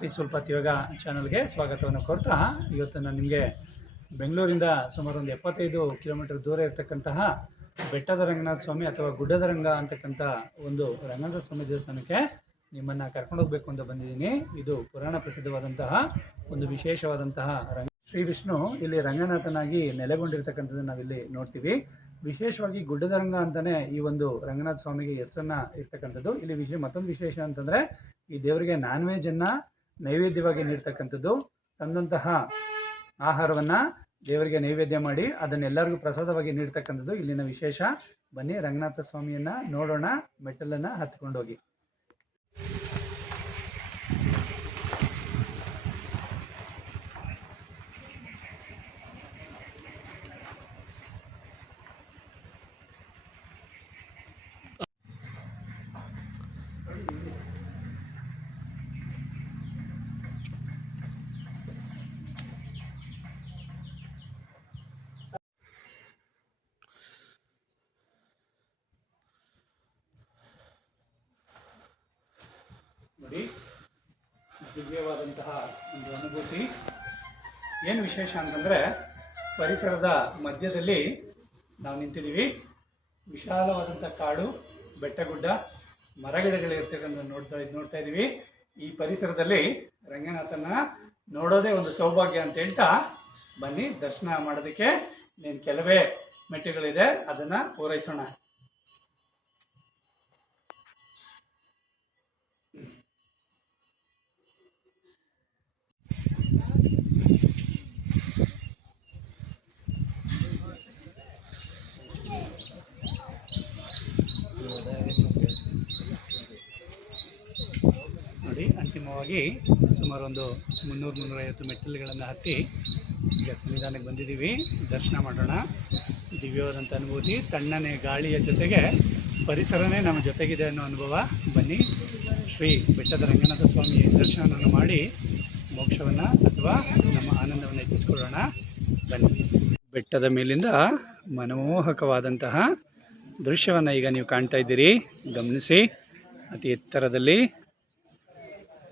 Peaceful ಯೋಗ ಚಾನಲ್ಗೆ ಸ್ವಾಗತವನ್ನು ಕೊಡ್ತಾ ಇವತ್ತು ನಾನು ನಿಮಗೆ ಬೆಂಗಳೂರಿಂದ ಸುಮಾರು ಒಂದು ಎಪ್ಪತ್ತೈದು ಕಿಲೋಮೀಟರ್ ದೂರ ಇರತಕ್ಕಂತಹ ಬೆಟ್ಟದ ರಂಗನಾಥ ಸ್ವಾಮಿ ಅಥವಾ ಗುಡ್ಡದ ರಂಗ ಅಂತಕ್ಕಂಥ ಒಂದು ರಂಗನಾಥ ಸ್ವಾಮಿ ದೇವಸ್ಥಾನಕ್ಕೆ ನಿಮ್ಮನ್ನು ಕರ್ಕೊಂಡು ಹೋಗಬೇಕು ಅಂತ ಬಂದಿದ್ದೀನಿ. ಇದು ಪುರಾಣ ಪ್ರಸಿದ್ಧವಾದಂತಹ ಒಂದು ವಿಶೇಷವಾದಂತಹ ರಂಗ ಶ್ರೀ ವಿಷ್ಣು ಇಲ್ಲಿ ರಂಗನಾಥನಾಗಿ ನೆಲೆಗೊಂಡಿರ್ತಕ್ಕಂಥದ್ದು ನಾವಿಲ್ಲಿ ನೋಡ್ತೀವಿ. ವಿಶೇಷವಾಗಿ ಗುಡ್ಡದ ರಂಗ ಅಂತಾನೆ ಈ ಒಂದು ರಂಗನಾಥ ಸ್ವಾಮಿಗೆ ಹೆಸರನ್ನ ಇರ್ತಕ್ಕಂಥದ್ದು. ಇಲ್ಲಿ ವಿಶೇಷ ಮತ್ತೊಂದು ವಿಶೇಷ ಅಂತಂದ್ರೆ ಈ ದೇವರಿಗೆ ನಾನ್ ವೆಜ್ ಅನ್ನ ನೈವೇದ್ಯವಾಗಿ ನೀಡ್ತಕ್ಕಂಥದ್ದು. ತಂದಂತಹ ಆಹಾರವನ್ನ ದೇವರಿಗೆ ನೈವೇದ್ಯ ಮಾಡಿ ಅದನ್ನೆಲ್ಲರಿಗೂ ಪ್ರಸಾದವಾಗಿ ನೀಡ್ತಕ್ಕಂಥದ್ದು ಇಲ್ಲಿನ ವಿಶೇಷ. ಬನ್ನಿ ರಂಗನಾಥ ಸ್ವಾಮಿಯನ್ನ ನೋಡೋಣ, ಮೆಟ್ಟಲನ್ನ ಹತ್ಕೊಂಡೋಗಿ. ನೋಡಿ ದಿವ್ಯವಾದಂತಹ ಒಂದು ಅನುಭೂತಿ. ಏನು ವಿಶೇಷ ಅಂತಂದರೆ, ಪರಿಸರದ ಮಧ್ಯದಲ್ಲಿ ನಾವು ನಿಂತಿದ್ದೀವಿ. ವಿಶಾಲವಾದಂಥ ಕಾಡು, ಬೆಟ್ಟಗುಡ್ಡ ಮರಗಿಡಗಳಿರ್ತಕ್ಕಂಥ ನೋಡ್ತಾ ನೋಡ್ತಾ ಇದ್ದೀವಿ. ಈ ಪರಿಸರದಲ್ಲಿ ರಂಗನಾಥನ ನೋಡೋದೇ ಒಂದು ಸೌಭಾಗ್ಯ ಅಂತ ಹೇಳ್ತಾ ಬನ್ನಿ, ದರ್ಶನ ಮಾಡೋದಕ್ಕೆ. ನೀನು ಕೆಲವೇ ಮೆಟ್ಟುಗಳಿದೆ, ಅದನ್ನು ಪೂರೈಸೋಣ. ನೋಡಿ, ಅಂತಿಮವಾಗಿ ಸುಮಾರು ಒಂದು ಮುನ್ನೂರು ಮುನ್ನೂರೈವತ್ತು ಮೆಟ್ಟಿಲುಗಳನ್ನು ಹತ್ತಿ ಈಗ ಸನ್ನಿಧಾನಕ್ಕೆ ಬಂದಿದ್ದೀವಿ. ದರ್ಶನ ಮಾಡೋಣ. ದಿವ್ಯವಾದಂಥ ಅನುಭೂತಿ. ತಣ್ಣನೆ ಗಾಳಿಯ ಜೊತೆಗೆ ಪರಿಸರನೇ ನಮ್ಮ ಜೊತೆಗಿದೆ ಅನ್ನೋ ಅನುಭವ. ಬನ್ನಿ. ಶ್ರೀ ಬೆಟ್ಟದ ರಂಗನಾಥ ಸ್ವಾಮಿ ದರ್ಶನವನ್ನು ಮಾಡಿ ಮೋಕ್ಷವನ್ನು ಅಥವಾ ನಮ್ಮ ಆನಂದವನ್ನು ಹೆಚ್ಚಿಸ್ಕೊಳ್ಳೋಣ. ಬನ್ನಿ. ಬೆಟ್ಟದ ಮೇಲಿಂದ ಮನಮೋಹಕವಾದಂತಹ ದೃಶ್ಯವನ್ನು ಈಗ ನೀವು ಕಾಣ್ತಾ ಇದ್ದೀರಿ. ಗಮನಿಸಿ, ಅತಿ ಎತ್ತರದಲ್ಲಿ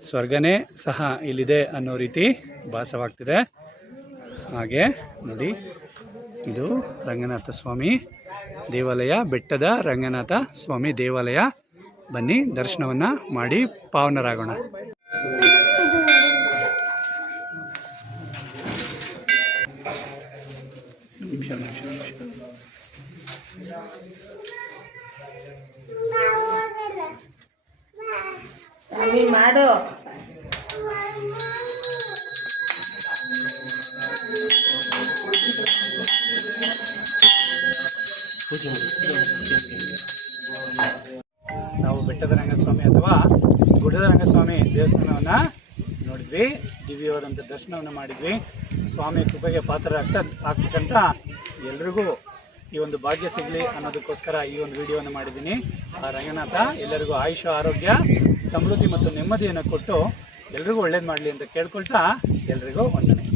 ಸ್ವರ್ಗನೇ ಸಹ ಇಲ್ಲಿದೆ ಅನ್ನೋ ರೀತಿ ಭಾಸವಾಗ್ತಿದೆ. ಹಾಗೆ ನೋಡಿ, ಇದು ರಂಗನಾಥ ಸ್ವಾಮಿ ದೇವಾಲಯ, ಬೆಟ್ಟದ ರಂಗನಾಥ ಸ್ವಾಮಿ ದೇವಾಲಯ. ಬನ್ನಿ, ದರ್ಶನವನ್ನು ಮಾಡಿ ಪಾವನರಾಗೋಣ. ಸ್ವಾಮಿ ಮಾಡು ನಾವು ಬೆಟ್ಟದ ರಂಗಸ್ವಾಮಿ ಅಥವಾ ಗುಡ್ಡದ ರಂಗಸ್ವಾಮಿ ದೇವಸ್ಥಾನವನ್ನು ನೋಡಿದ್ವಿ. ದಿವ್ಯವಾದಂಥ ದರ್ಶನವನ್ನು ಮಾಡಿದ್ವಿ. ಸ್ವಾಮಿ ಕೃಪೆಗೆ ಪಾತ್ರರಾಗ್ತಾ ಆಗ್ತಕ್ಕಂಥ ಎಲ್ರಿಗೂ ಈ ಒಂದು ಭಾಗ್ಯ ಸಿಗಲಿ ಅನ್ನೋದಕ್ಕೋಸ್ಕರ ಈ ಒಂದು ವಿಡಿಯೋವನ್ನು ಮಾಡಿದ್ದೀನಿ. ಆ ರಂಗನಾಥ, ಎಲ್ಲರಿಗೂ ಆಯುಷ, ಆರೋಗ್ಯ, ಸಮೃದ್ಧಿ ಮತ್ತು ನೆಮ್ಮದಿಯನ್ನು ಕೊಟ್ಟು ಎಲ್ರಿಗೂ ಒಳ್ಳೇದು ಮಾಡಲಿ ಅಂತ ಕೇಳ್ಕೊಳ್ತಾ ಎಲ್ರಿಗೂ ವಂದನೆ.